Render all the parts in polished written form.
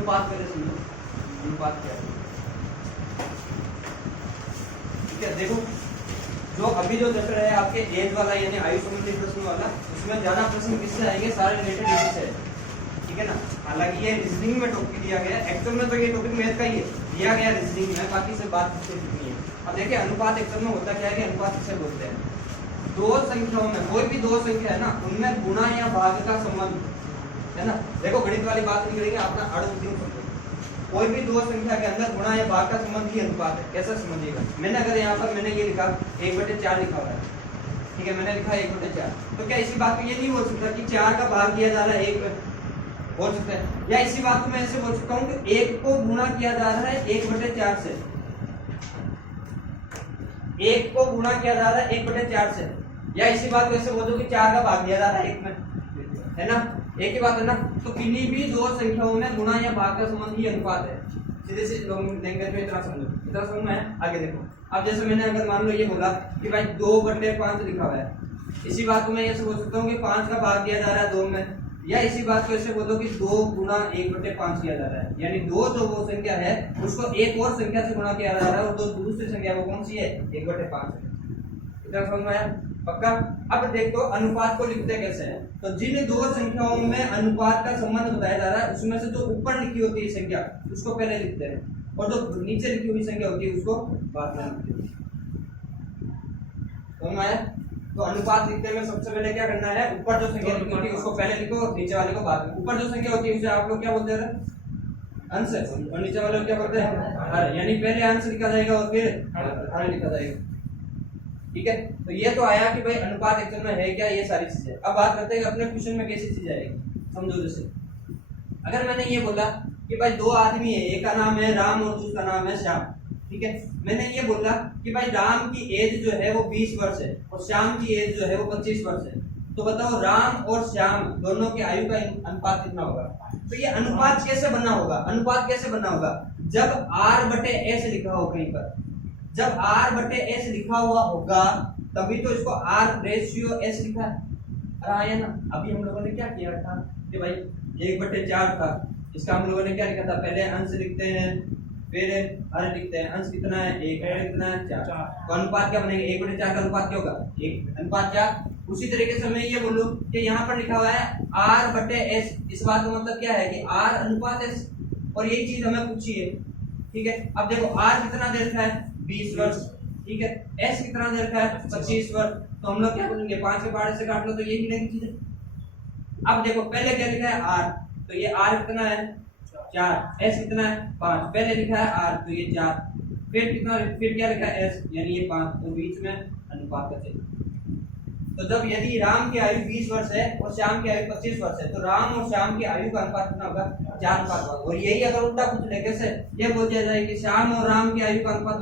अनुपात पहले समझो, अनुपात क्या है। ठीक है, देखो जो अभी जो चैप्टर है आपके एज वाला यानी आयु संबंधी प्रश्न वाला, उसमें ज्यादा प्रश्न किससे आएंगे, सारे रिलेटेड इसी से है। ठीक है ना, हालांकि ये रीजनिंग में टॉपिक दिया गया है, एक्चुअल में तो ये टॉपिक मैथ का ही है, दिया गया रीजनिंग में, बाकी से बात नहीं है। अब देखिए अनुपात एक्चुअल में होता क्या है कि अनुपात किसे बोलते हैं, दो संख्याओं में कोई भी दो संख्या है ना, उनमें गुणा या भाग का संबंध है ना। देखो गणित वाली बात नहीं करेंगे, अपना अड़ुसी समझो, कोई भी दो संख्या के अंदर गुणा या भाग का संबंध ही अनुपात है। कैसा समझिएगा, मैंने अगर यहाँ पर मैंने ये लिखा 1/4 लिखा हुआ है, ठीक है, मैंने लिखा 1/4, तो क्या इसी बात को ये नहीं बोल सकता कि 4 का भाग किया जा रहा है 1 में, बोल सकते हैं। या इसी बात को मैं ऐसे बोल सकता हूँ कि 1 को गुणा किया जा रहा है 1/4 से, 1 को गुणा किया जा रहा है 1/4 से, या इसी बात को ऐसे बोल दो कि 4 का भाग दिया जा रहा है 1 में, है ना, एक ही बात है ना। तो किन्हीं भी दो संख्याओं में गुणा या भाग का संबंध ही अनुपात है। सीधे से लैंग्वेज में इतना समझो, इतना समझ में है। आगे देखो, अब जैसे मैंने अगर मान लो ये बोला कि भाई 2/5 लिखा हुआ है, इसी बात को मैं ऐसे बोल सकता हूँ कि 5 का भाग दिया जा रहा है 2 में, या इसी बात को ऐसे बोलो कि 2 गुना 1/5 किया जा रहा है, यानी दो जो वो संख्या है उसको एक और संख्या से गुणा किया जा रहा है, और दो दूसरी संख्या वो कौन सी है, 1/5 है। इतना समझ में आया, पक्का। अब देखो अनुपात को लिखते कैसे हैं, तो जिन दो संख्याओं में अनुपात का संबंध बताया जा रहा है उसमें से जो ऊपर लिखी होती है संख्या उसको पहले लिखते हैं, और जो नीचे लिखी हुई संख्या होती है उसको बाद में लिखते हैं। समझ में आया। तो अनुपात लिखते में सबसे पहले क्या करना है, ऊपर जो संख्या लिखी होती है उसको पहले लिखो और नीचे वाले को बाद में। ऊपर जो संख्या होती है उसे आप लोग क्या बोलते हैं, अंश, और नीचे वाले को क्या बोलते हैं, हर, यानी पहले अंश लिखा जाएगा और फिर हर लिखा जाएगा। ठीक है, तो ये तो आया कि भाई अनुपात एक्चुअल में है क्या, ये सारी चीजें। अब बात करते हैं अपने क्वेश्चन में कैसी चीज आएगी, समझो। जैसे अगर मैंने ये बोला कि भाई दो आदमी है, एक का नाम है राम और दूसरा नाम है श्याम, ठीक है, मैंने ये बोला कि भाई राम की एज जो है वो 20 वर्ष है और श्याम की एज जो है वो 25 वर्ष है, तो बताओ राम और श्याम दोनों की आयु का अनुपात कितना होगा। तो ये अनुपात कैसे बना होगा, अनुपात कैसे बना होगा, जब R/S लिखा हो कहीं पर, जब R/S लिखा हुआ होगा तभी तो इसको R/S लिखा है ना। अभी हम लोगों ने क्या किया था कि भाई 1/4 था, इसका हम लोगों ने क्या लिखा था, पहले अंश लिखते हैं फिर हर लिखते हैं। अंश कितना है 1, कितना है 4, तो अनुपात क्या बनेगा, 1/4 का अनुपात क्या होगा 1, अनुपात 4। उसी तरीके से मैं ये बोलूं कि यहाँ पर लिखा हुआ है R/S, इस बात का मतलब क्या है कि R अनुपात S, और यही चीज हमें पूछी है। ठीक है, अब देखो R कितना दे रखा है 20 वर्ष, ठीक है, S कितना दे रखा है 25 वर्ष, तो हम लोग क्या बोलेंगे 5 के पहाड़े से काट लो तो ये मिलेगी चीजें। अब देखो पहले क्या लिखा है R, तो ये R कितना है 4, S कितना है 5, पहले लिखा है R तो ये 4, फिर कितना, फिर क्या लिखा है S यानी ये 5, तो बीच में अनुपात का चिन्ह। तो जब यदि राम की आयु 20 वर्ष है और श्याम की आयु 25 वर्ष है, तो राम और श्याम की आयु का अनुपात कितना होगा 4:1। और यही अगर उल्टा पूछ ले कैसे, ये बोल दिया जाए कि श्याम और राम की आयु का अनुपात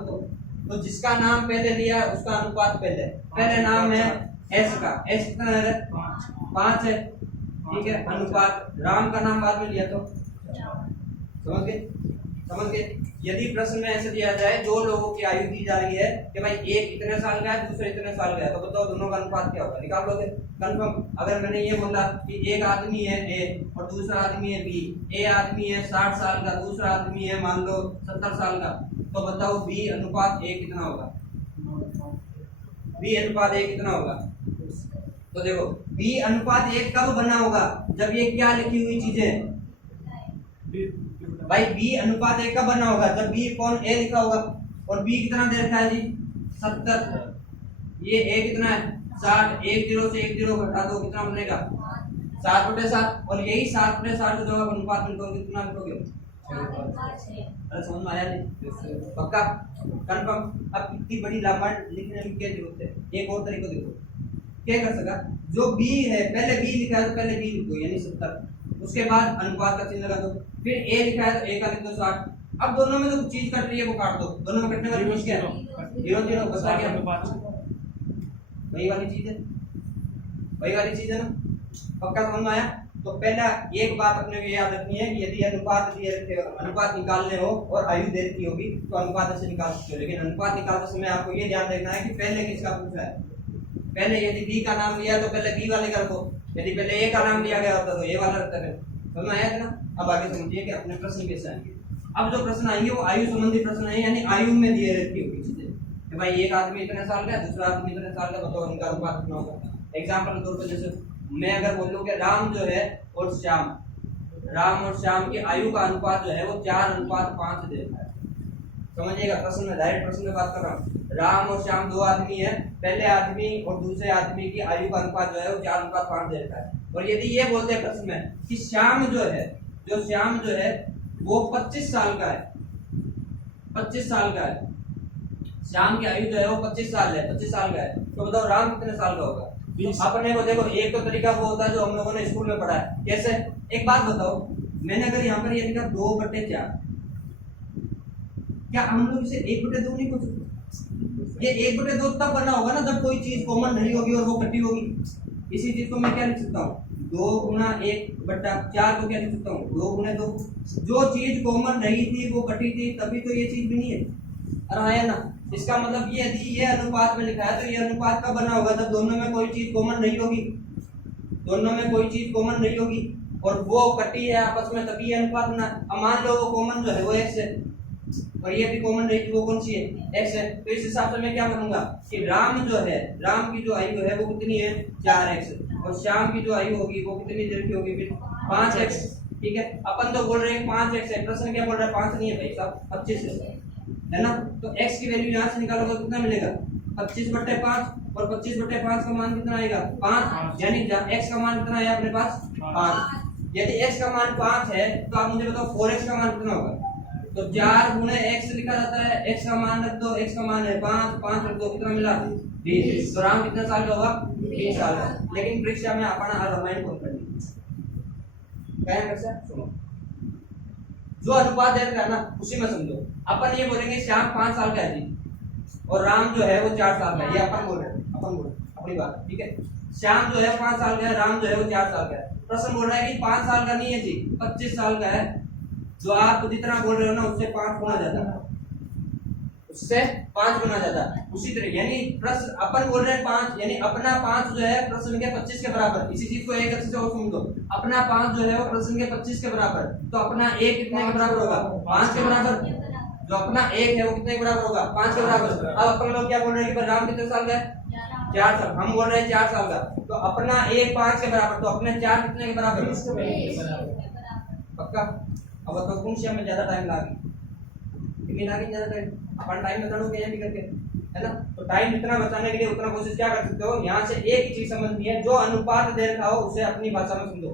तो जिसका नाम पहले लिया उसका अनुपात पहले नाम है S का, S कितना है 5 है, ठीक है, अनुपात राम का नाम बाद में लिया तो समझ गए। यदि प्रश्न में ऐसे दिया जाए दो लोगों की आयु दी जा रही है कि भाई एक इतने साल का है दूसरा इतने साल का है, तो बताओ दोनों का अनुपात क्या होगा, निकाल लोगे कंफर्म। अगर मैंने ये बोला कि एक आदमी है A और दूसरा आदमी है B, A आदमी है 60 साल का, दूसरा आदमी है मान लो 70 साल का, तो बताओ B अनुपात A कितना होगा, B अनुपात A कितना होगा। तो देखो B अनुपात 1 कब बना होगा, जब ये क्या लिखी हुई चीजें, भाई B अनुपात 1 कब बना होगा, जब B/A लिखा होगा, और B कितना दे रखा है जी 70, ये A कितना है 60, 1 0 से 1 0 घटा दो कितना बनेगा 7/7, और यही 7/7 जो अनुपात लिखोगे कितना लिखोगे, अरे समझ में आया नहीं, पक्का कंफर्म। अब इतनी बड़ी लंबा लिखने में क्या जरूरत है, एक और तरीका देखो क्या कर सका, जो B है पहले B लिखा है तो पहले B लिखो यानी 70, उसके बाद अनुपात का चिन्ह लगा दो, फिर A लिखा है तो A का लिख दो 60। अब दोनों में जो चीज कट रही है वो काट दो, दोनों में कटने वाली चीज क्या है 0 0, बता क्या वही वाली चीज है, वही वाली चीज है ना, पक्का समझ में आया। तो पहला एक बात अपने को याद रखनी है कि यदि अनुपात दिए रखे हो, अनुपात निकालने हो और आयु दे रखी होगी तो अनुपात ऐसे निकाल सकते हो, लेकिन अनुपात निकालते समय आपको ये ध्यान रखना है कि पहले किसका पूछा है। पहले यदि B का नाम लिया तो पहले B वाले का रखो, यदि पहले A का नाम लिया गया होता तो A वाला रखता है, समझ आया था ना। अब आगे समझिए कि अपने प्रश्न कैसे आएंगे। अब जो प्रश्न आएंगे वो आयु संबंधी प्रश्न है, यानी आयु में दिए रहती होगी चीजें कि भाई एक आदमी इतने साल का है, दूसरा आदमी इतने साल का, बताओ उनका अनुपात कितना होगा। एग्जांपल के तौर पर जैसे मैं अगर बोलूं कि राम जो है और श्याम, राम और श्याम की आयु का अनुपात जो है वो 4:5 देता है। समझिएगा, प्रश्न में डायरेक्ट प्रश्न में बात कर रहा हूँ। राम और श्याम दो आदमी है, पहले आदमी और दूसरे आदमी की आयु का अनुपात जो है वो 4:5 देता है। और यदि ये बोलते हैं प्रश्न में कि श्याम जो है वो 25 साल का है, 25 साल का है, श्याम की आयु जो है वो 25 साल है, 25 साल का है, तो बताओ राम कितने साल का होगा। अपने को देखो, एक तो तरीका वो होता है जो हम लोगों ने स्कूल में पढ़ा है। कैसे? एक बात बताओ, मैंने अगर यहाँ पर ये लिखा 2/4, क्या हम लोग इसे 1/2 नहीं पूछ सकते? ये 1/2 तब बना होगा ना जब कोई चीज कॉमन नहीं होगी और वो कटी होगी। इसी चीज को मैं क्या लिख सकता हूँ, 2 × 1/4 को क्या लिख सकता हूँ, 2 × 2। जो चीज कॉमन नहीं थी वो कटी थी, तभी तो ये चीज भी नहीं है। अरे है ना, इसका मतलब ये यदि ये अनुपात में लिखा है तो ये अनुपात कब बना होगा, जब दोनों में कोई चीज कॉमन नहीं होगी, दोनों में कोई चीज कॉमन नहीं होगी और वो कटी है आपस में, तभी ये अनुपात बना। अब मान लो वो कॉमन जो है वो x है और ये भी कॉमन रहेगी, वो कौन सी है, x है। तो इस हिसाब से मैं क्या बनूंगा कि राम जो है, राम की जो आयु है वो कितनी है, 4x, और श्याम की जो आयु होगी वो कितनी देर की होगी, फिर 5x। ठीक है, अपन तो बोल रहे हैं 5x है, प्रश्न क्या बोल रहा है, 5 नहीं है भाई साहब, 25 है ना। तो x की वैल्यू यहाँ से निकालोगे कितना मिलेगा, 25/5, और 25/5 का मान कितना आएगा, 5, यानी x का मान कितना है अपने पास, 5। यदि x का मान 5 है तो आप मुझे बताओ 4x का मान कितना होगा। तो 4 × x लिखा जाता है, x का मान रख दो, x का मान है 5, 5 रख दो, कितना मिला, 20। तो राम कितने साल का होगा, 20 साल का। लेकिन परीक्षा में अपना रामायण कौन करनी क्या कर सकते, सुनो जो अनुपात दे रखा है ना उसी में समझो। अपन ये बोलेंगे श्याम 5 साल का है जी और राम जो है वो 4 साल का है, ये अपन बोल रहे हैं, अपन बोल रहे हैं अपनी बात। ठीक है, श्याम जो है 5 साल का है, राम जो है वो 4 साल का है। प्रश्न बोल रहा है कि 5 साल का नहीं है जी, 25 साल का है। जो आप जितना बोल रहे हो ना उससे 5 गुना ज्यादा, उससे 5 गुना ज्यादा। उसी तरह यानी प्रश्न अपन बोल रहे हैं 5, यानी अपना 5 जो है प्रश्न के 25 के बराबर। इसी चीज को एक अच्छे से और सुन दो, अपना 5 जो है वो प्रश्न के 25 के बराबर, तो अपना 1 कितने के बराबर होगा, 5 के बराबर। जो अपना 1 है वो कितने के बराबर होगा, 5 के बराबर। अब अपन लोग क्या बोल रहे हैं कि राम कितने साल का है, 4 साल, हम बोल रहे हैं 4 साल का, तो अपना 1 5 के बराबर, तो अपने 4 कितने के बराबर, पक्का। अब तो कौन सी में ज्यादा टाइम लागी, कितनी लागी ज्यादा टाइम, अपन टाइम बचा लो क्या भी करके, है ना। तो टाइम जितना बचाने के लिए उतना कोशिश क्या कर सकते हो, यहाँ से एक चीज समझनी है, जो अनुपात दे रखा हो उसे अपनी भाषा में समझो,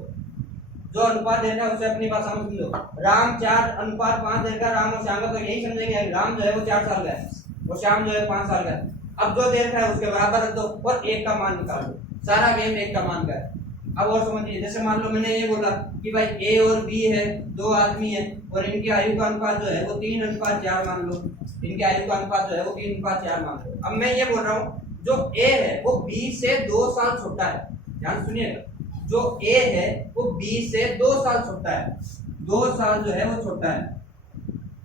जो अनुपात दे रखा है उसे अपनी भाषा में समझो। राम 4:5 दे रखा, राम और श्याम का, तो यही समझेंगे राम जो है वो 4 साल का है और श्याम जो है 5 साल का है। अब जो दे रखा है उसके बराबर रख दो और 1 का मान निकाल दो, सारा गेम 1 का मान का है। अब और समझिए, जैसे मान लो मैंने ये बोला कि भाई ए और बी है, 2 आदमी है और इनकी आयु का अनुपात जो है वो 3:4 मान लो, इनकी आयु का अनुपात जो है वो 3:4 मान लो। अब मैं ये बोल रहा हूँ जो ए है वो बी से 2 साल छोटा है, ध्यान सुनिएगा, जो ए है वो बी से 2 साल छोटा है, 2 साल जो है वो छोटा है,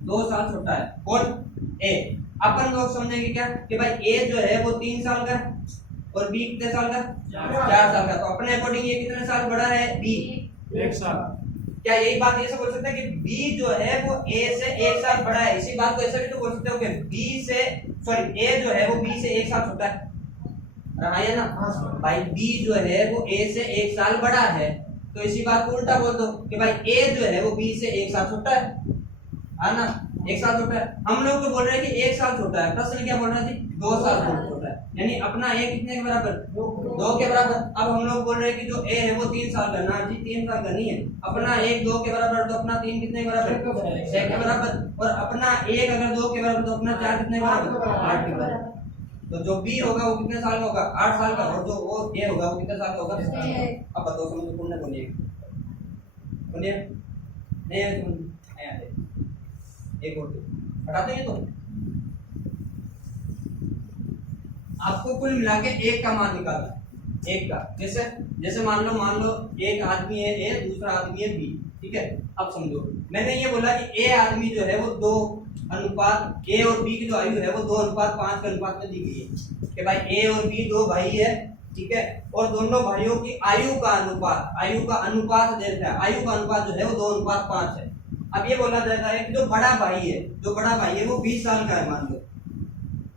2 साल छोटा है। कौन, ए। अपन लोग समझेंगे क्या कि भाई ए जो है वो 3 साल का है और बी कितने साल का, 4 साल का, तो अपने अकॉर्डिंग ये कितने साल बड़ा है, बी 1 साल। क्या यही बात ऐसे बोल सकते हैं कि बी जो है वो ए से 1 साल बड़ा है। इसी बात को ऐसे भी तो बोल सकते हो कि बी से, सॉरी, ए जो है वो बी से 1 साल छोटा है, है ना भाई। बी जो है वो ए से 1 साल बड़ा है, तो इसी बात को उल्टा बोल दो कि भाई ए जो है वो बी से 1 साल छोटा है ना, 1 साल छोटा है। हम लोग तो बोल रहे हैं कि 1 साल छोटा है, प्रश्न क्या बोल रहा है जी, 2 साल छोटा है, यानी अपना ए कितने के बराबर, 2 के बराबर। अब हम लोग बोल रहे हैं कि जो ए है वो 3 साल का, ना जी 3 साल का नहीं है, अपना 1 2 के बराबर, तो अपना 3 कितने के बराबर, 6 के बराबर, और अपना 1 अगर 2 के बराबर तो अपना 4 कितने के बराबर, 8 के बराबर। तो जो बी होगा वो कितने साल का होगा, 8 साल का, और जो वो ए होगा वो कितने साल का होगा, अब बताओ समझो, कौन है बोलिए, बोलिए नहीं एक और हटाते हैं। तो आपको कुल मिला के 1 का मान निकालना, 1 का। जैसे जैसे मान लो एक आदमी है ए, दूसरा आदमी है बी, ठीक है। अब समझो, मैंने ये बोला कि ए आदमी जो है वो 2 अनुपात, ए और बी की जो आयु है वो 2:5 के अनुपात में दी गई है कि भाई ए और बी 2 भाई है ठीक है। और दोनों भाइयों की आयु का अनुपात दे रखा है। आयु का अनुपात जो है वो 2:5 है। अब ये बोला जाता है कि जो बड़ा भाई है वो 20 साल का है। मान लो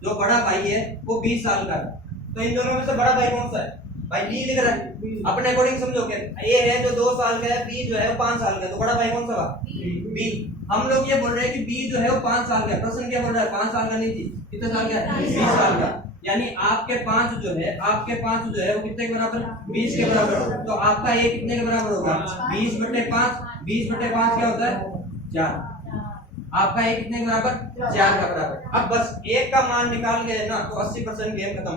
जो बड़ा भाई है वो 20 साल का है, तो इन दोनों में से बड़ा भाई कौन सा है? भाई बी लिख रहा है, अपने अकॉर्डिंग समझो क्या। ए है जो 2 साल का है, बी जो है वो 5 साल का है, तो बड़ा भाई कौन सा हुआ? बी। हम लोग ये बोल रहे हैं कि बी जो है वो 5 साल का है। प्रश्न क्या बोल रहा है? 5 साल का नहीं थी, कितने साल का है? 20 साल का। यानी आपके 5 जो है वो कितने के बराबर? 20 के बराबर। तो आपका ए कितने के बराबर होगा? 20/5। 20/5 क्या होता है? 4। आपका ए कितने के बराबर? 4 का बराबर। अब बस एक का मान निकाल गए ना तो 80% गेम खत्म।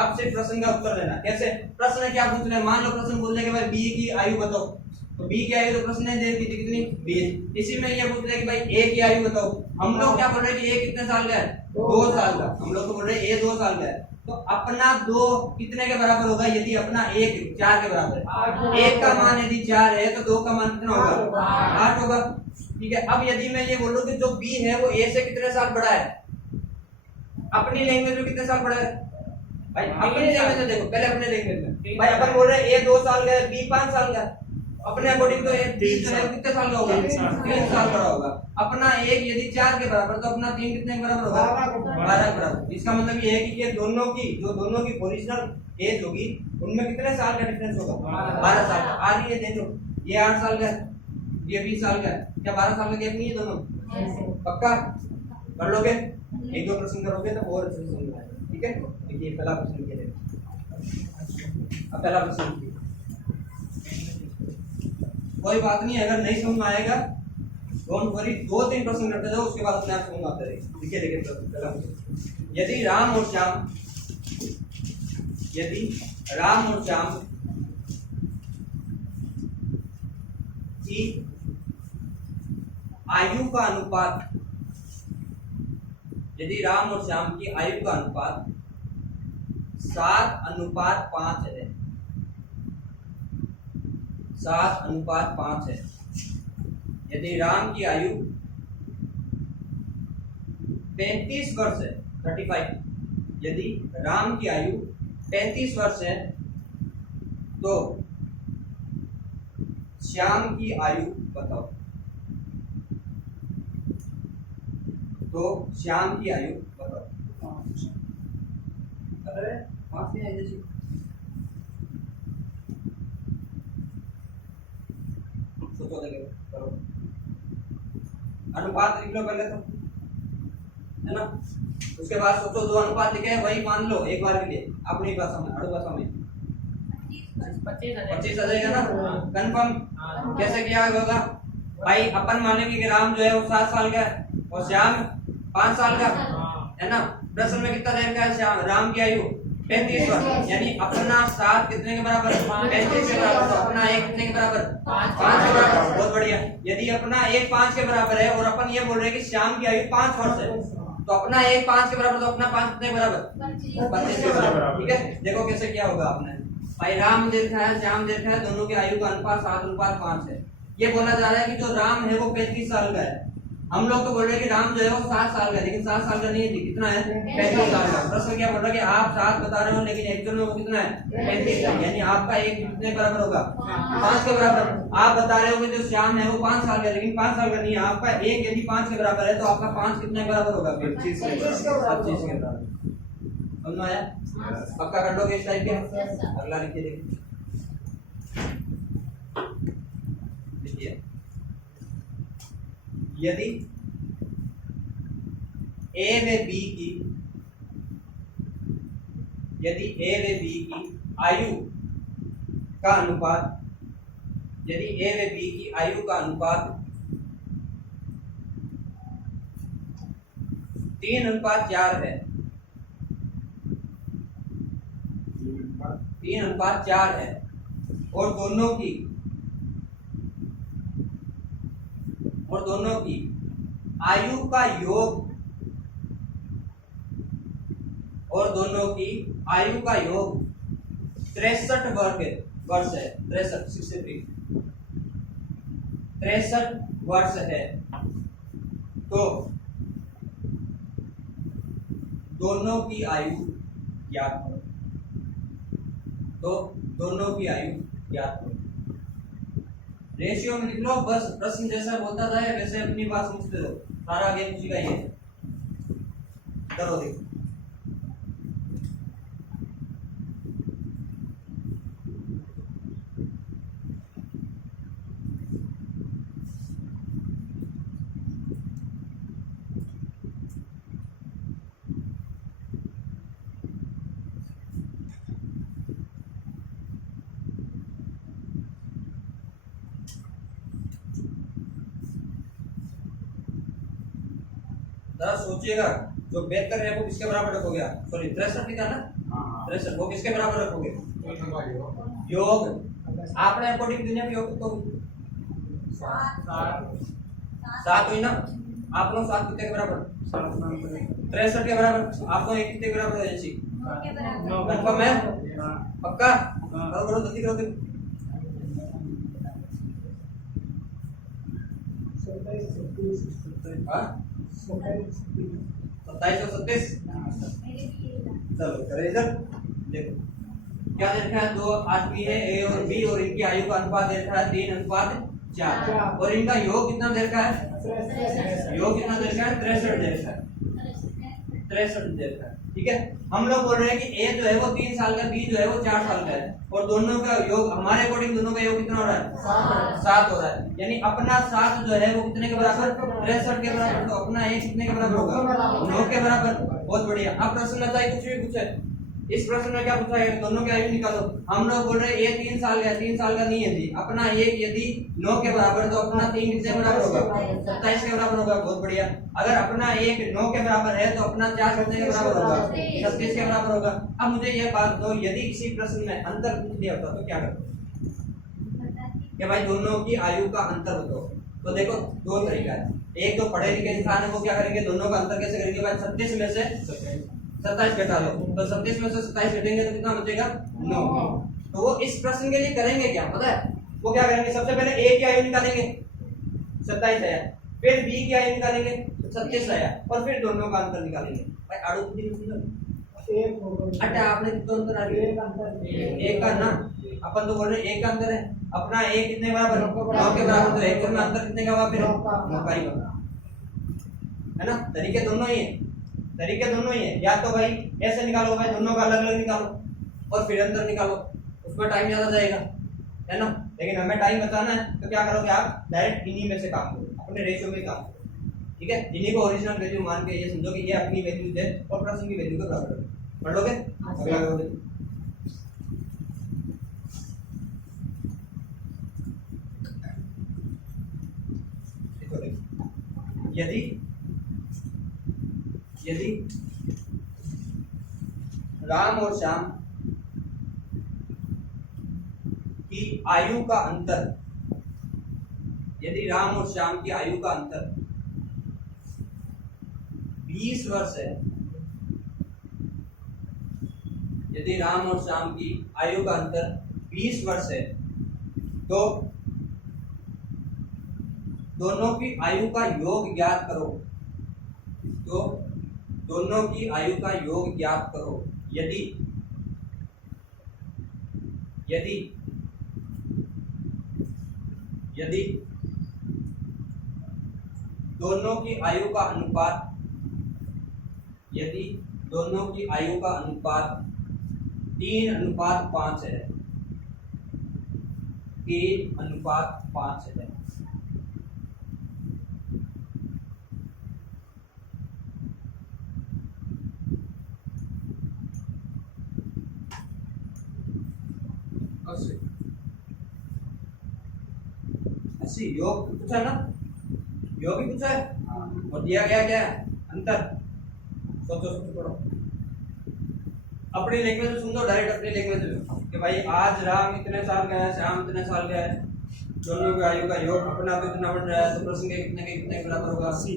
अब सिर्फ प्रश्न का उत्तर देना। कैसे? प्रश्न क्या पूछ रहे हैं? मान लो प्रश्न बोल रहे कि भाई बी की आयु बताओ, तो बी की आयु तो प्रश्न ने दे दी थी कितनी? 20। इसी में ये पूछ रहे कि भाई ए की आयु बताओ। हम लोग क्या बोल रहे हैं कि ए कितने साल का है? 2 साल का। हम लोग तो बोल रहे हैं ए 2 साल का है, तो अपना 2 कितने के बराबर होगा? यदि अपना 1 4 के बराबर है, 1 का मान यदि 4 है तो 2 का मान कितना होगा? 8 होगा। ठीक है। अब यदि मैं ये बोलूं कि जो बी है वो ए से कितने साल बड़ा है? अपनी लैंग्वेज में कितने साल बड़ा है भाई? अपनी लैंग्वेज में देखो, पहले अपने लैंग्वेज में भाई अपन बोल रहे हैं ए 2 साल का है, बी 5 साल का है। अपने अकॉर्डिंग तो एक 3 जो है कितने साल का होगा? 3 साल बड़ा होगा। अपना 1 यदि 4 के बराबर तो अपना 3 कितने के बराबर होगा? 12 के बराबर। इसका मतलब ये है कि ये दोनों की ओरिजिनल एज होगी उनमें कितने साल का डिफरेंस होगा? 12 साल का। आ रही है देखो, ये 8 साल का है, ये 20 साल का है, क्या 12 साल का गैप नहीं है दोनों? पक्का कर लोगे? एक दो प्रश्न करोगे तो और अच्छे से समझ आएगा। ठीक है। देखिए पहला प्रश्न क्या है। अब पहला प्रश्न कोई बात नहीं, अगर नहीं समझ में आएगा डोंट वरी, 2-3 प्रश्न करते जाओ, उसके बाद अपने आप समझ आता रहेगा। देखिए पहला प्रश्न, यदि राम और श्याम की आयु का अनुपात, यदि राम और श्याम की आयु का अनुपात 7:5 है, 7:5 है। यदि राम की आयु 35 वर्ष है, 35, यदि राम की आयु 35 वर्ष है तो श्याम की आयु बताओ। तो श्याम की आयु बताओ। अरे 5 नहीं है जैसे सोचो, देखो करो, अनुपात लिख लो पहले तो, है ना। उसके बाद सोचो, 2 अनुपात लिखे हैं वही मान लो एक बार के लिए अपनी भाषा में, अड़ू भाषा में 25 आ जाएगा ना, कंफर्म। कैसे किया होगा भाई? अपन मानेंगे कि राम जो है वो 7 साल का है और श्याम 5 साल का, है ना। प्रश्न में कितना देर का है? श्याम राम की आयु 35 वर्ष, यानी अपना 7 कितने के बराबर? 35 के बराबर। तो अपना 1 कितने के बराबर? 5 के बराबर। बहुत बढ़िया। यदि अपना 1 5 के बराबर है और अपन ये बोल रहे हैं कि श्याम की आयु 5 वर्ष है, तो अपना 1 5 के बराबर, तो अपना 5 कितने के बराबर? 25 के बराबर। ठीक है। देखो कैसे किया होगा आपने भाई। राम देखा है, श्याम देखा है, दोनों की आयु का अनुपात 7:5 है। ये बोला जा रहा है कि जो राम है वो 35 साल का है। हम लोग तो बोल रहे हैं कि राम जो है वो 7 साल का है, लेकिन 7 साल का नहीं है, कितना है? 35 साल का। प्रश्न क्या बोल रहा है कि आप 7 बता रहे हो लेकिन एक्चुअल में वो कितना है? 35 है। यानी आपका 1 कितने बराबर होगा? 5 के बराबर। आप बता रहे हो कि जो श्याम है वो 5 साल का है, लेकिन 5 साल का नहीं है। आपका 1 यदि 5 के बराबर है तो आपका 5 कितने बराबर होगा? 25 के बराबर। समझ में आया? पक्का कर लोगे इस टाइप के? अगला लिखिए, देखिए यदि ए व बी की आयु का अनुपात, यदि ए व बी की आयु का अनुपात 3:4 है, 3:4 है, और दोनों की आयु का योग, और दोनों की आयु का योग 63 वर्ष है, 63 वर्ष है, तो दोनों की आयु ज्ञात करो। तो दोनों की आयु ज्ञात करो। रेशियो में लिख लो, बस प्रश्न जैसा बोलता था वैसे अपनी बात समझते रहो, सारा गेम उसी का ही है। करो देखो। जरा सोचिएगा, जो 72 है वो किसके बराबर रखोगे आप? सॉरी 63 लिखा ना, 63 वो किसके बराबर रखोगे? योग। आपने अकॉर्डिंग दुनिया में योग तो 7 हुई ना, आप लोग 7 कितने के बराबर? 63 के बराबर। आप लोग 1 कितने के बराबर है जी? 9 के बराबर। कंफर्म है? पक्का? करो करो जल्दी करो। 27 और 36। चलो करें इधर देखो क्या दे रखा है, 2 आदमी है ए और बी और इनकी आयु का अनुपात दे रखा है 3:4 और इनका योग कितना दे रखा है? योग कितना दे रखा है? 63 दे रखा है। 63 दे रखा है। ठीक है, हम लोग बोल रहे हैं कि ए जो है वो 3 साल का, बी जो है वो 4 साल का है और दोनों का योग हमारे अकॉर्डिंग दोनों का योग कितना हो रहा है? 7 हो रहा है। यानी अपना 7 जो है वो कितने के बराबर? 63 के बराबर। तो अपना ए कितने के बराबर होगा? 9 के बराबर। बहुत बढ़िया। अब प्रश्न आता है, कुछ भी पूछे। इस प्रश्न में क्या पूछा है? दोनों की आयु निकालो। हम लोग बोल रहे हैं ये 3 साल का है, 3 साल का नहीं है जी। अपना ये यदि 9 के बराबर तो अपना 3 कितने बराबर होगा? 27 के बराबर होगा। बहुत बढ़िया। अगर अपना 1 9 के बराबर है तो अपना 4 कितने के बराबर होगा? 36 के बराबर होगा। अब मुझे यह बात दो, यदि किसी प्रश्न में अंतर पूछ दिया होता तो क्या करते? कि भाई दोनों की आयु का अंतर बताओ। तो देखो 2 तरीका है। एक तो पढ़े लिखे इंसान है वो क्या करेंगे, दोनों का अंतर कैसे करेंगे? भाई 36 में से 27 घटा लो, तो 37 में से 27 घटेंगे तो कितना बचेगा? 9। तो वो इस प्रश्न के लिए करेंगे क्या पता है? वो क्या करेंगे, सबसे पहले ए की आयु निकालेंगे 27 आया, फिर बी की आयु निकालेंगे 36 आया और फिर दोनों का अंतर निकालेंगे। भाई आड़ू बुद्धि में सुनो, अच्छा आपने तो अंतर आ गया एक का ना, अपन तो बोल रहे एक का अंतर है। अपना एक कितने बराबर? 9 के बराबर। तो एक में अंतर कितने का हुआ? फिर 9 का ही होगा, है ना। तरीके दोनों ही है, तरीके दोनों ही है। या तो भाई ऐसे निकालो, भाई दोनों का अलग अलग निकालो और फिर अंतर निकालो, उसमें टाइम ज्यादा जाएगा, है ना। लेकिन हमें टाइम बचाना है तो क्या करोगे आप? डायरेक्ट इन्हीं में से काम करो, अपने रेशियो में काम करो। ठीक है, इन्हीं को ओरिजिनल वैल्यू मान के ये समझो कि ये अपनी वैल्यू है और प्रश्न की वैल्यू के बराबर है। पढ़ लोगे? अगला करोगे। यदि यदि राम और श्याम की आयु का अंतर, यदि राम और श्याम की आयु का अंतर 20 वर्ष है, यदि राम और श्याम की आयु का अंतर 20 वर्ष है तो दोनों की आयु का योग ज्ञात करो। तो दोनों की आयु का योग ज्ञात करो यदि यदि यदि दोनों की आयु का अनुपात, यदि दोनों की आयु का अनुपात 3:5 है, 3:5 है। अस्सी योग पूछा है ना, योग ही पूछा है और दिया गया क्या है? अंतर। सोचो सोचो पढ़ो, अपनी लैंग्वेज में सुन दो, डायरेक्ट अपनी लैंग्वेज में कि भाई आज राम इतने साल का है, श्याम इतने साल का है, दोनों की आयु का योग अपना तो इतना बढ़ रहा है, तो प्रश्न के कितने के बराबर होगा? 80।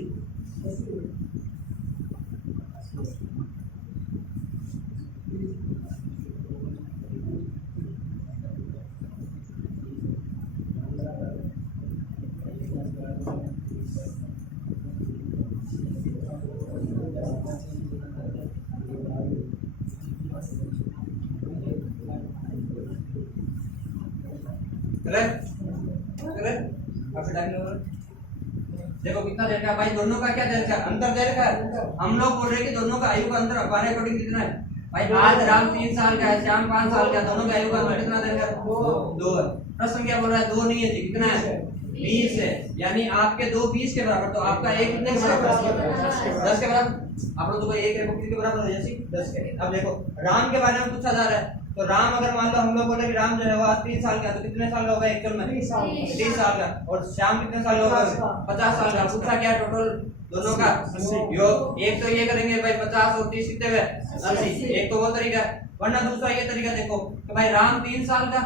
देखो कितना दे रखा है भाई, दोनों का क्या दे रखा है, अंतर दे रखा है। हम लोग बोल रहे हैं कि दोनों का आयु का अंतर हमारे अकॉर्डिंग कितना है भाई, आज राम 3 साल का है, श्याम 5 साल का है, दोनों का आयु का अंतर कितना दे रखा है, 2 है। प्रश्न क्या बोल रहा है, 2 नहीं है जी, कितना है, 20 है। यानी आपके 2 20 के बराबर, तो आपका 1 कितने के बराबर, 10 के बराबर। आप लोग तो एक है कितने के बराबर हो जैसे 10 के। अब देखो राम के बारे में पूछा जा रहा है, तो राम अगर मान लो हम लोग बोले कि राम जो है वो आज 3 साल का, तो कितने साल का होगा एक्चुअल में, 30 साल का। और श्याम कितने साल का होगा, 50 साल का। पूछा क्या टोटल दोनों का योग, एक तो ये करेंगे भाई 50 और 30 कितने हुए 80, एक तो वो तरीका है। वरना दूसरा ये तरीका देखो कि भाई राम 3 साल का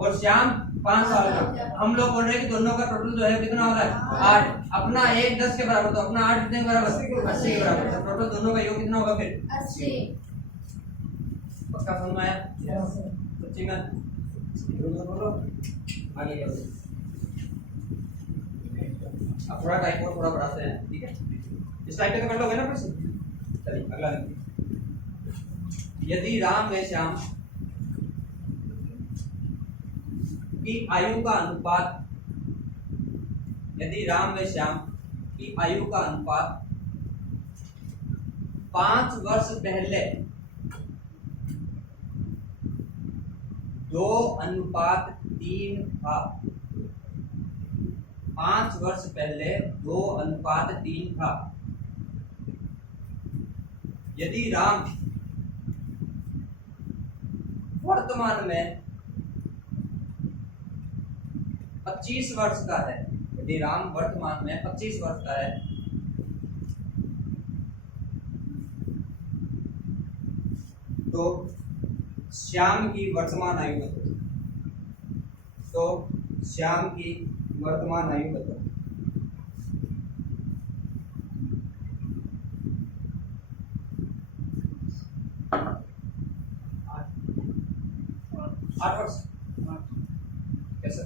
और श्याम 5 साल का। हम लोग बोल रहे हैं कि दोनों का टोटल जो है कितना हो रहा है 8, अपना 1 10 के बराबर, तो अपना 8 कितने के बराबर, 80 के बराबर। तो टोटल दोनों का योग कितना होगा फिर 80। पक्का समझ में आया, सच्ची में आगे क्या बोलो? अब थोड़ा टाइप और थोड़ा बढ़ाते हैं, ठीक है, इस टाइप का कर लोगे ना प्रश्न। चलिए अगला लिखिए, यदि राम व श्याम की आयु का अनुपात, यदि राम व श्याम की आयु का अनुपात 5 वर्ष पहले 2:3 था, 5 वर्ष पहले 2:3 था। यदि राम वर्तमान में 25 वर्ष का है, यदि राम वर्तमान में 25 वर्ष का है, तो श्याम की वर्तमान आयु बताओ, तो श्याम की वर्तमान आयु बताओ। आठ वर्ष कैसे,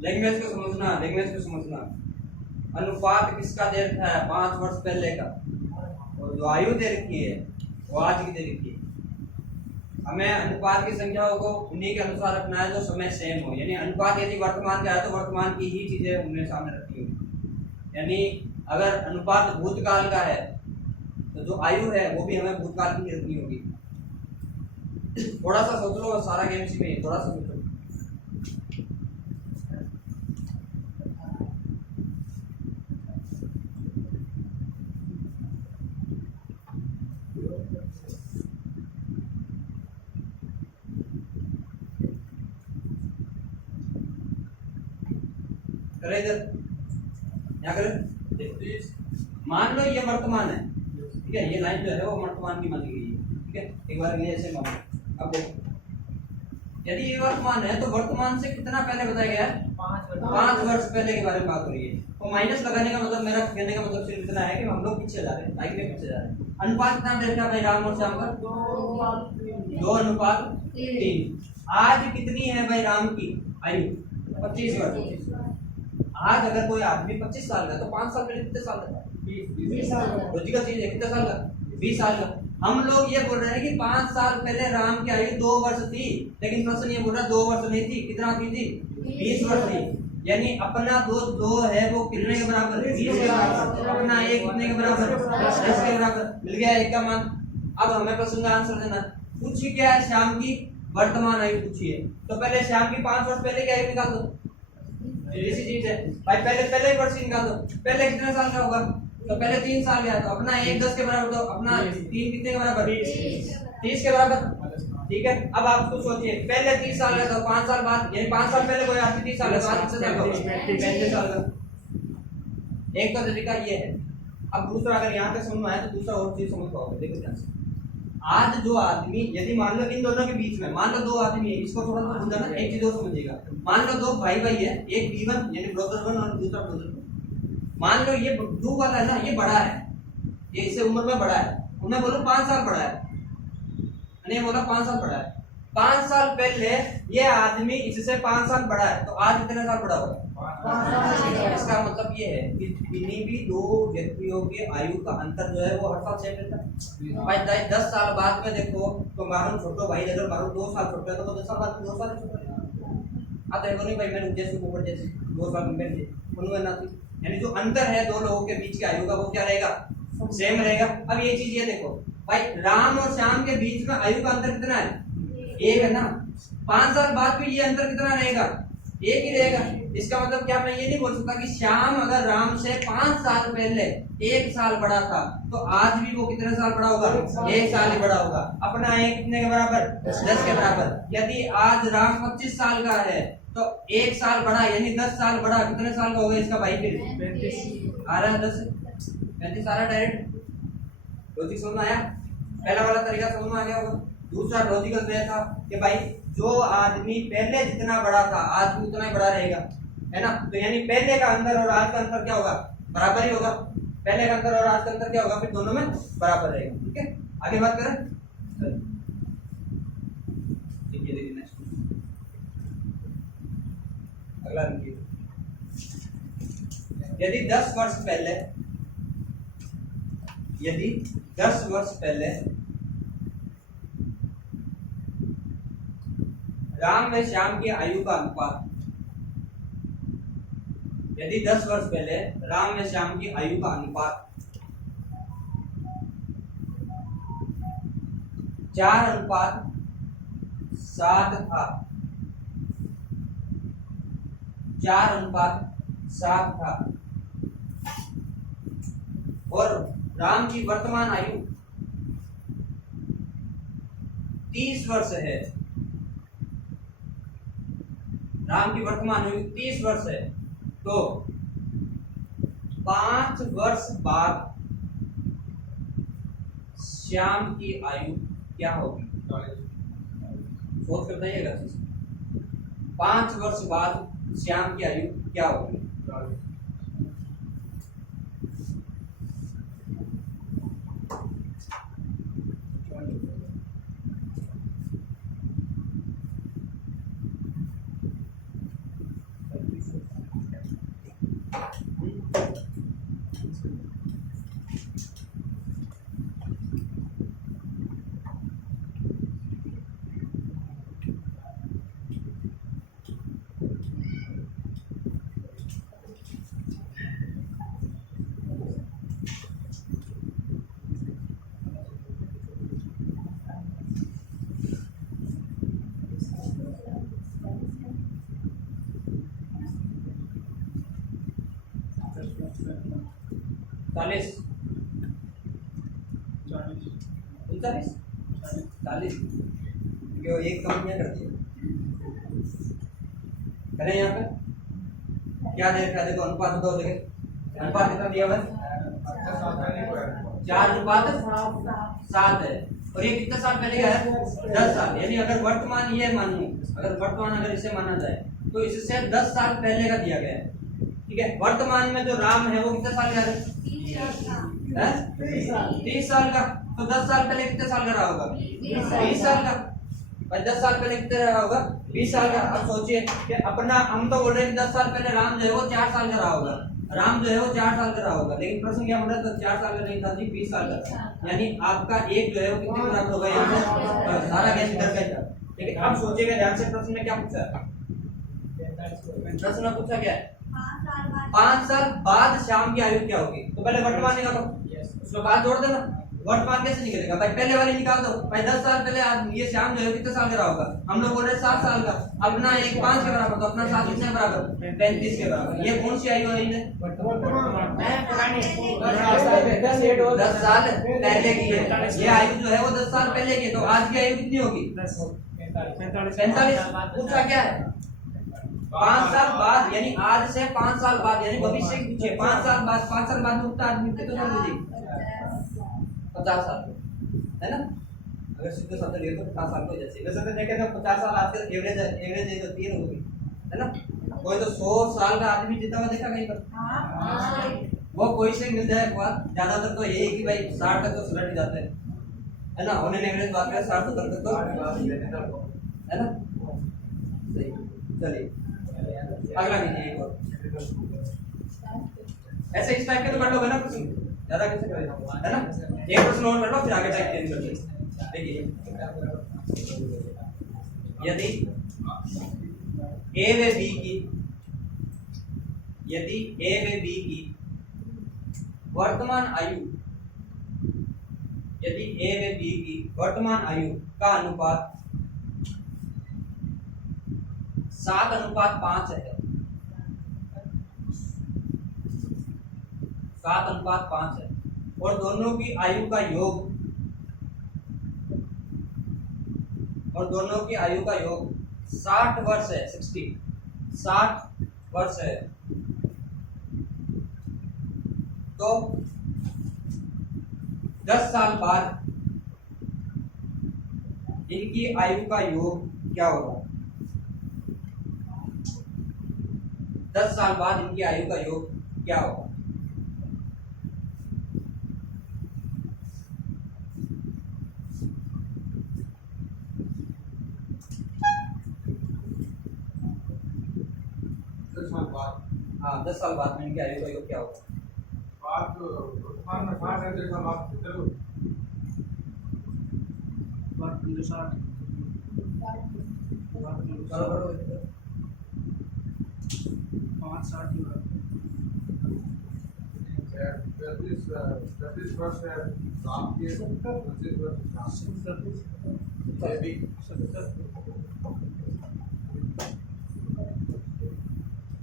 लैंग्वेज को समझना, लैंग्वेज को समझना। अनुपात किसका दे रखा है, 5 वर्ष पहले का, और जो आयु दे रखी है वो आज की दे रखी है। हमें अनुपात की संख्याओं को उन्हीं के अनुसार रखना है जो समय सेम हो। यानी अनुपात यदि वर्तमान का है तो वर्तमान की ही चीजें उन्हें सामने रखनी होगी। यानी अगर अनुपात भूतकाल का है तो जो आयु है वो भी हमें भूतकाल की रखनी होगी। थोड़ा सा सोच लो, सारा गेम इसी में, थोड़ा सा सोचो। करे इधर, क्या करे, मान लो ये वर्तमान है, ठीक है, ये लाइन जो है वो वर्तमान की मानी गई है, ठीक है। एक बार ये ऐसे मान, अब यदि ये वर्तमान है तो वर्तमान से कितना पहले बताया गया है, 5 वर्ष पहले के बारे में बात हो रही है। तो माइनस लगाने का मतलब, मेरा कहने का मतलब सिर्फ इतना है कि हम लोग पीछे जा रहे हैं, लाइक में पीछे जा रहे हैं। अनुपात कितना देखा भाई राम और श्याम का, 2:3। आज कितनी है भाई राम की आयु, 25 वर्ष। आज अगर कोई आदमी 25 साल का, तो 5 साल पहले कितने साल का, 20 साल। लॉजिकल चीज है, कितने साल का, 20 साल का। हम लोग ये बोल रहे हैं कि 5 साल पहले राम की आयु 2 वर्ष थी, लेकिन प्रश्न ये बोल रहा है 2 वर्ष नहीं थी, कितना थी 20 वर्ष थी। यानी अपना दो है वो कितने के बराबर, 20 के बराबर। अपना एक कितने के बराबर, 10 के बराबर। मिल गया एक का मान। अब हमें प्रश्न का आंसर देना। पूछी क्या है, श्याम की वर्तमान आयु पूछी है, तो पहले श्याम की 5 वर्ष पहले की आयु निकाल दो, ऐसी चीज है भाई। पहले वर्ष निकाल दो, पहले कितने साल का होगा, तो पहले 3 साल का है, तो अपना 1 10 के बराबर, तो अपना 3 कितने के बराबर, 30 के बराबर, ठीक है। अब आप उसको सोचिए, पहले 30 साल का, तो 5 साल बाद, यानी 5 साल पहले कोई आदमी 30 साल का, तो आज कितने साल का होगा, 35 साल का। एक तो तरीका ये है। अब दूसरा, अगर यहाँ तक समझ में आया तो दूसरा और चीज समझ पाओगे। देखो ध्यान से, आज जो आदमी, यदि मान लो इन दोनों के बीच में, मान लो 2 आदमी है, इसको थोड़ा सा समझना, एक चीज और समझिएगा। मान लो 2 भाई है, एक B1 यानी ब्रदर 1 और दूसरा ब्रदर 2। मान लो ये 2 वाला है ना, ये बड़ा है, ये इससे उम्र में बड़ा है, मैं बोलूं 5 साल बड़ा है, नहीं बोला 5 साल बड़ा है। 5 साल पहले ये आदमी इससे 5 साल बड़ा है, तो आज कितने साल बड़ा होगा, इसका मतलब ये है कि किन्हीं भी दो व्यक्तियों के आयु का अंतर जो है वो हर साल सेम रहता है। भाई 10 साल बाद में देखो तो मारो छोटो भाई अगर मारो 2 साल छोटा है तो 10 साल बाद 2 साल छोटा है। आप देखो नहीं भाई मैंने जैसे ऊपर जैसे 2 साल में थे उन्होंने ना थी, यानी जो अंतर है दो लोगों के बीच के आयु का वो क्या रहेगा, सेम रहेगा। अब ये चीज ये देखो भाई राम और श्याम के बीच में आयु का अंतर कितना है, एक है ना। 5 साल बाद भी ये अंतर कितना रहेगा, एक ही रहेगा। इसका मतलब क्या, मैं ये नहीं बोल सकता कि श्याम अगर राम से 5 साल पहले 1 साल बड़ा था तो आज भी वो कितने साल बड़ा होगा, 1 साल ही बड़ा होगा। अपना है कितने के बराबर, 10 के बराबर। यदि आज राम 25 साल का है तो 1 साल बड़ा यानी 10 साल बड़ा, कितने साल का होगा इसका भाई, फिर 35 आ रहा है, 10 35 आ रहा है डायरेक्ट। लॉजिक समझ में आया, पहला वाला तरीका समझ में आ गया होगा। दूसरा लॉजिकल वे था कि भाई जो आदमी पहले जितना बड़ा था आज भी उतना ही बड़ा रहेगा, है ना। तो यानी पहले का अंतर और आज का अंतर क्या होगा, बराबर ही होगा। पहले का अंतर और आज का अंतर क्या होगा, फिर दोनों में बराबर रहेगा। ठीक है, आगे बात करें। देखिए नेक्स्ट अगला देखिए, यदि 10 वर्ष पहले राम व श्याम की आयु का अनुपात, यदि 10 वर्ष पहले राम व श्याम की आयु का अनुपात 4:7 था, 4:7 था, और राम की वर्तमान आयु 30 वर्ष है, राम की वर्तमान आयु 30 वर्ष है, तो 5 वर्ष बाद श्याम की आयु क्या होगी, सोच कर बताइएगा। 5 वर्ष बाद श्याम की आयु क्या होगी, चालीस 40 क्यों एक कम क्या कर दिया, करें यहाँ पे क्या दे रखा है, देखो अनुपात दो जगह, अनुपात कितना दिया हुआ है, 4:7 है, और ये कितने साल पहले का है, 10 साल। यानी अगर वर्तमान ये मानूं, अगर इसे माना जाए तो इससे 10 साल पहले का दिया गया है। ठीक है, वर्तमान में जो राम है वो कितने साल का है, 30 साल का। तो 10 साल पहले कितने साल का रहा होगा, 20 साल का। भाई 10 साल पहले कितने रहा होगा, 20 साल का। अब सोचिए कि अपना, हम तो बोल रहे हैं कि 10 साल पहले राम जो है वो 4 साल का रहा होगा, राम जो है वो 4 साल का रहा होगा, लेकिन प्रश्न क्या बोल रहा है, तो 4 साल का नहीं था जी, 20 साल का था। यानी आपका एक जो है वो कितने बराबर होगा, यहाँ से सारा गैस इधर का था। लेकिन अब सोचिएगा ध्यान से, प्रश्न में क्या पूछा है, प्रश्न में पूछा क्या है, 5 साल बाद श्याम की आयु क्या होगी। तो पहले वर्तमान निकालो, उसके बाद जोड़ देना। वर्तमान कैसे निकलेगा भाई, पहले वाली निकाल दो। भाई 10 साल पहले ये श्याम जो है कितने साल का रहा होगा, हम लोग बोल रहे हैं 7 साल का। अपना एक 5 के बराबर, तो अपना 7 कितने बराबर, 35 के बराबर। ये कौन सी आयु है, 10 साल पहले की है। ये आयु जो है वो 10 साल पहले की है, तो आज की आयु कितनी होगी, 45। पूछा क्या है, 5 साल बाद, यानी आज से 5 साल बाद, यानी भविष्य के पीछे 5 साल बाद, 5 साल बाद में उठता आदमी कितने साल हो, 50 साल, है ना। अगर सीधे साथ लिए तो 50 साल को जैसे वैसे तो देखें तो 50 साल आज के एवरेज एज तो 3 होगी, है ना। कोई तो 100 साल का आदमी जीता हुआ देखा कहीं पर, वो कोई से मिल जाए बात, ज्यादातर तो यही कि भाई 60 तक तो सुलट जाते हैं, है ना। उन्हें एवरेज बात करें 60 तक तो, है ना। सही, चलिए अगला कीजिए एक और। ऐसे इस टाइप के तो कर लोगे ना, कुछ ज्यादा कैसे करेगा, है ना। एक प्रश्न और कर लो फिर आगे टाइप चेंज कर देंगे। देखिए यदि ए व बी की, यदि ए व बी की वर्तमान आयु, यदि ए व बी की वर्तमान आयु का अनुपात 7:5 है, 7:5 है, और दोनों की आयु का योग, और दोनों की आयु का योग 60 वर्ष है, 60 वर्ष है, तो 10 साल बाद इनकी आयु का योग क्या होगा? 10 साल बाद इनकी आयु का योग क्या होगा? हाँ 10 साल बाद में इनकी आयु का योग क्या होगा?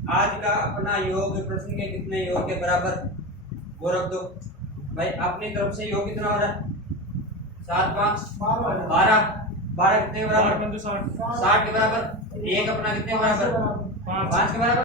आज का अपना योग प्रश्न के कितने योग के बराबर, वो रख दो भाई। अपनी तरफ से योग कितना हो रहा है? 7 5 12, 12 कितने के बराबर? 60 के बराबर। एक अपना कितने के बराबर? 5 के बराबर।